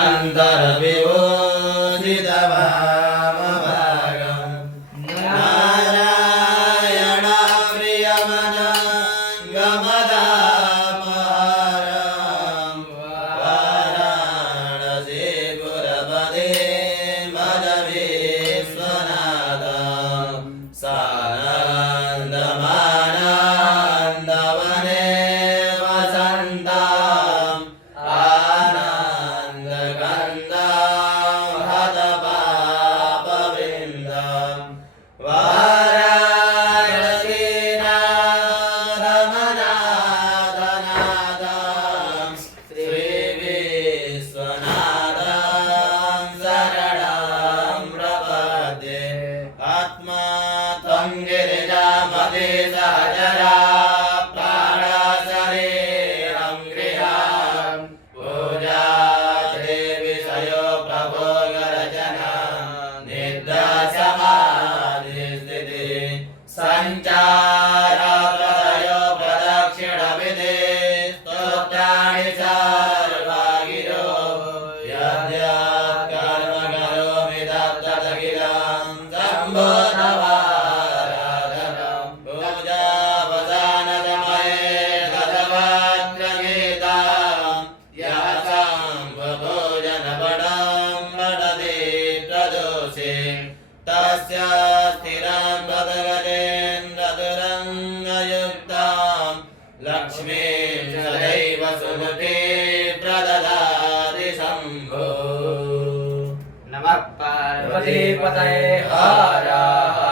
अन्तर्विभूषितवामभागम् नारायण प्रियमनङ्गमदापहारम् वाराणसीपुरपदे मद विश्वनाथम् सानन्दमानन्दवने वसन्तम् आनन्दकन्दं हतपापवृन्दम् वाराणसीनाथमनाथनाथं श्रीविश्वनाथं शरणं प्रपद्ये आत्मा त्वं गिरिजापदे सहचरा प्राणशरीरं गृहाम् पूजा विषयो प्रभो गर्जना निद्रासमाधिस्थिति सञ्चारप्रदयो प्रदक्षिणविधि स्तोत्राणि सर्वा गिरो यद्यत् कर्म करोमि तत्तदखिलं शम्भो नवाराधनम् पूजावसानसमये तदवाक्यगीताम् यासाम्भोजनपटं पठति प्रदोषे तस्य स्थिरां पदगजेन्द्रदुरङ्गयुक्तां लक्ष्मीं सदैव सुमते प्रददाति शम्भो। नमः पार्वतीपतये हर हर